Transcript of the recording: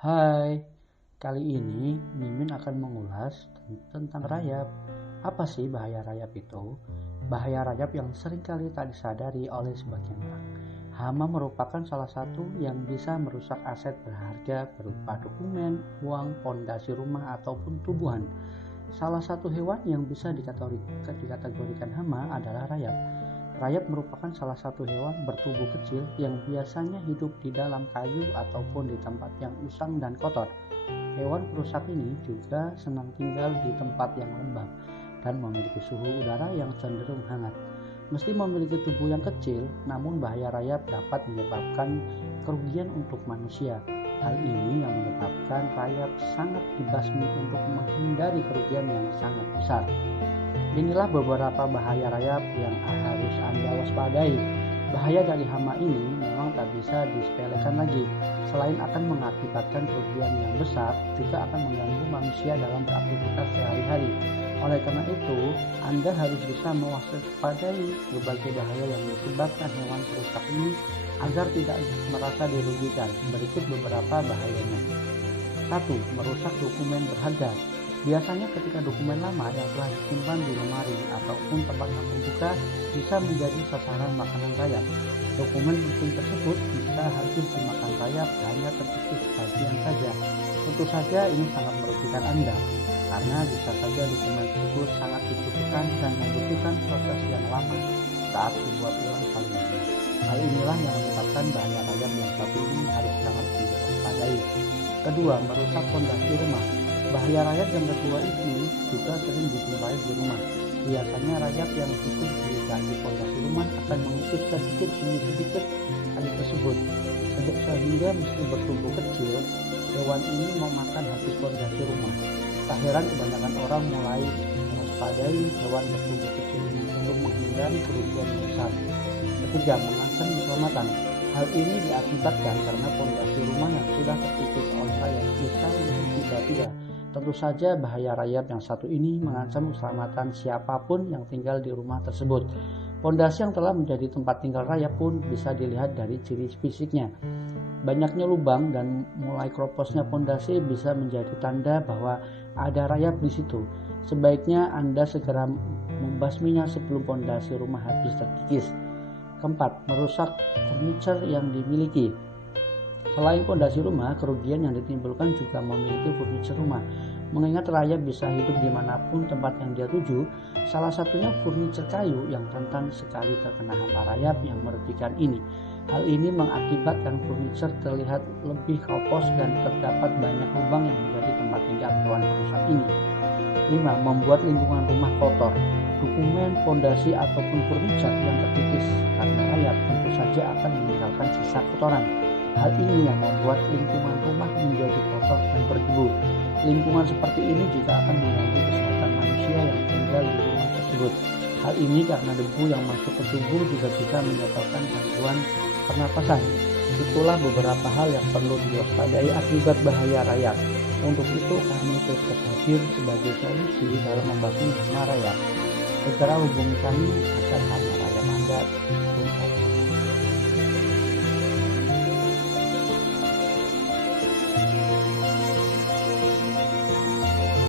Hai, kali ini Mimin akan mengulas tentang rayap. Apa sih bahaya rayap itu? Bahaya rayap yang seringkali tak disadari oleh sebagian orang. Hama merupakan salah satu yang bisa merusak aset berharga berupa dokumen, uang, pondasi rumah, ataupun tumbuhan. Salah satu hewan yang bisa dikategorikan hama adalah rayap. Rayap merupakan salah satu hewan bertubuh kecil yang biasanya hidup di dalam kayu ataupun di tempat yang usang dan kotor. Hewan perusak ini juga senang tinggal di tempat yang lembab dan memiliki suhu udara yang cenderung hangat. Meski memiliki tubuh yang kecil, namun bahaya rayap dapat menyebabkan kerugian untuk manusia. Hal ini yang menyebabkan rayap sangat dibasmi untuk menghindari kerugian yang sangat besar. Inilah beberapa bahaya rayap yang harus Anda waspadai. Bahaya dari hama ini memang tak bisa disepelekan lagi. Selain akan mengakibatkan kerugian yang besar, juga akan mengganggu manusia dalam beraktivitas sehari-hari. Oleh karena itu, Anda harus bisa mewaspadai berbagai bahaya yang disebabkan hewan perusak ini agar tidak merasa dirugikan. Berikut beberapa bahayanya. 1. Merusak dokumen berharga. Biasanya ketika dokumen lama yang telah disimpan di lemari ataupun tempat yang terbuka bisa menjadi sasaran makanan rayap. Dokumen penting tersebut bisa habis dimakan rayap hanya tertipu sebagian saja. Tentu saja ini sangat merugikan Anda, karena bisa saja dokumen tersebut sangat dibutuhkan dan membutuhkan proses yang lama saat dibuat ulang kali ini. Hal inilah yang menyebabkan bahaya rayap yang satu ini harus sangat diwaspadai. Kedua, merusak fondasi rumah. Bahaya rayap yang kedua ini juga sering dijumpai di rumah. Biasanya rayap yang hidup di fondasi rumah akan mengikut sedikit demi sedikit tali tersebut. Sehingga meski bertumbuh kecil, hewan ini memakan habis fondasi rumah. Tak heran kebanyakan orang mulai mewaspadai hewan bertumbuh kecil ini untuk menghindari kerugian yang besar. Ketiga, mengancam keselamatan. Hal ini diakibatkan karena fondasi rumah yang sudah terkikis oleh rayap bisa runtuh tiba-tiba. Tentu saja bahaya rayap yang satu ini mengancam keselamatan siapapun yang tinggal di rumah tersebut. Pondasi yang telah menjadi tempat tinggal rayap pun bisa dilihat dari ciri fisiknya. Banyaknya lubang dan mulai kroposnya pondasi bisa menjadi tanda bahwa ada rayap di situ. Sebaiknya Anda segera membasminya sebelum pondasi rumah habis terkikis. Keempat, merusak furniture yang dimiliki. Selain fondasi rumah, kerugian yang ditimbulkan juga memiliki furniture rumah. Mengingat rayap bisa hidup dimanapun tempat yang dia tuju, salah satunya furniture kayu yang rentan sekali terkena hama rayap yang merugikan ini. Hal ini mengakibatkan furniture terlihat lebih kropos dan terdapat banyak lubang yang menjadi tempat tinggal hewan perusak ini. 5. Membuat lingkungan rumah kotor. Dokumen, fondasi, ataupun furniture yang terkikis karena rayap tentu saja akan meninggalkan sisa kotoran. Hal ini yang membuat lingkungan rumah menjadi kotor dan berdebu. Lingkungan seperti ini juga akan mengganggu kesehatan manusia yang tinggal di rumah tersebut. Hal ini karena debu yang masuk ke tubuh juga bisa menyebabkan gangguan pernapasan. Itulah beberapa hal yang perlu diwaspadai akibat bahaya rayap. Untuk itu kami terus hadir sebagai solusi dalam membasmi hama rayap. Segera hubungi kami agar hama rayap Anda tuntas.